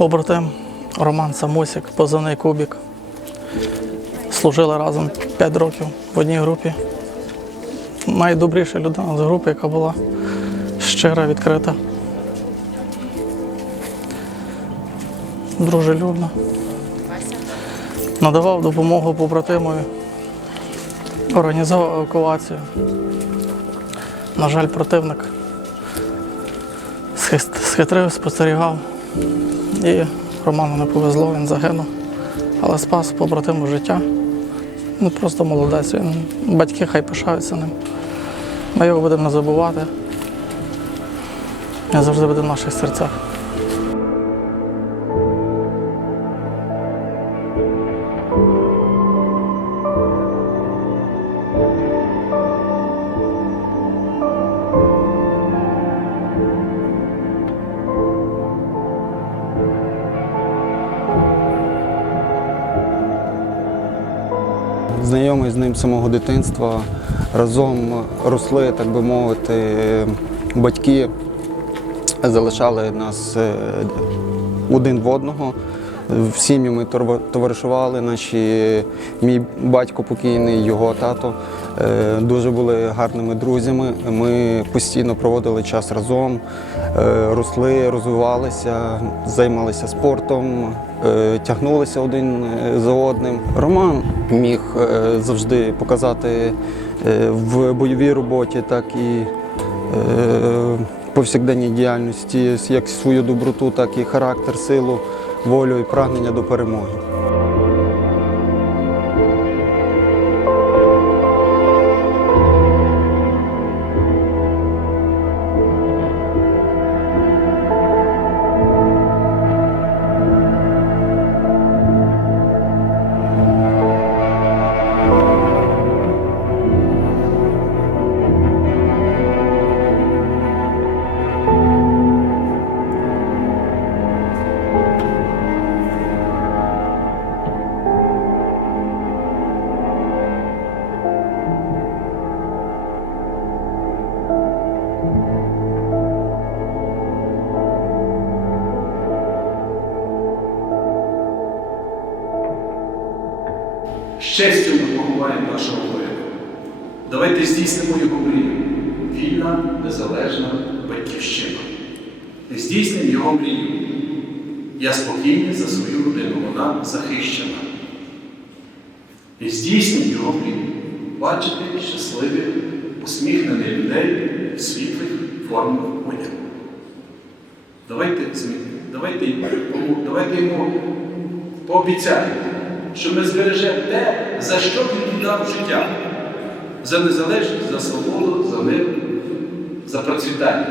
побратим Роман Самусік, позивний Кубік. Служили разом 5 років в одній групі. Найдобріша людина з групи, яка була щира, відкрита. Дружелюбна. Надавав допомогу побратимові, організовував евакуацію. На жаль, противник схитрив, спостерігав. І Роману не повезло, він загинув. Але спас побратиму життя. Ну просто молодець. Він, батьки хай пишаються ним. Ми його будемо не забувати. Він завжди буде в наших серцях. Знайомий з ним з самого дитинства. Разом росли, так би мовити, батьки залишали нас е, один в одного. В сім'ї ми товаришували. Наші, мій батько покійний, його тато е, дуже були гарними друзями. Ми постійно проводили час разом, е, росли, розвивалися, займалися спортом, тягнулися один за одним. Роман міг е, завжди показати е, в бойовій роботі, так і е, повсякденній діяльності як свою доброту, так і характер, силу, волю і прагнення до перемоги. З ми поховаємо нашого воїна. Давайте здійснимо його мрію. Вільна, незалежна батьківщина. Здійснимо його мрію. Я спокійний за свою родину, вона захищена. І здійснимо його мрію. Бачити щасливих, усміхнених людей в світлих формах одягу. Давайте, давайте, давайте йому пообіцяємо, що ми збережемо те, за що він віддав життя. За незалежність, за свободу, за мир, за процвітання.